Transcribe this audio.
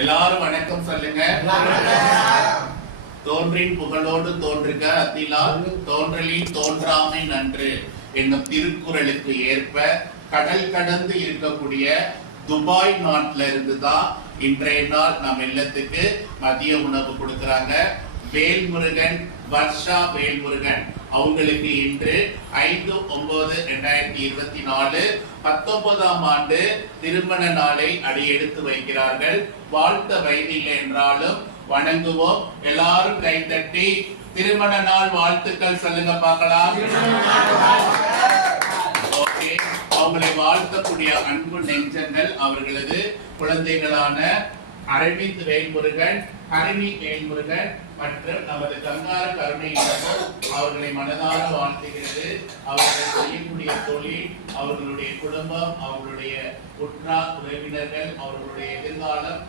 எல்லாரும் வணக்கம் சொல்லுங்க. தோன்றின் புகழோடு தோன்றுக அத்திலால் தோன்றலின் தோன்றாமை நன்று என்னும் திருக்குறளுக்கு ஏற்ப கடல் கடந்து இருக்கக்கூடிய துபாய் நாட்டில இருந்துதான் இன்றைய நாள் நம்ம இல்லத்துக்கு மதிய உணவு கொடுக்கறாங்க. வேல்முருகன், வர்ஷா வேல்முருகன் அவங்களுக்கு இன்று 5/9/2024 19ஆம் ஆண்டு திருமண நாளை அடியெடுத்து வைக்கிறார்கள். வாழ்த்த வயதில்லை என்றாலும் வணங்குவோம். எல்லாரும் கைத்தட்டி திருமண நாள் வாழ்த்துக்கள் சொல்லுங்க பார்க்கலாம். ஓகே, அவங்களை வாழ்த்தக்கூடிய அன்பு நெஞ்சங்கள் அவர்களது குழந்தைகளான அரவிந்த் வேல்முருகன், ஹரிணி வேல்முருகன் மற்றும் நமது கங்கார கருணை இல்லமும் அவர்களை மனதார வாழ்த்துகிறது. அவர்கள் செய்யக்கூடிய தொழில், அவர்களுடைய குடும்பம், அவர்களுடைய உற்றார் உறவினர்கள், அவர்களுடைய எதிர்காலம்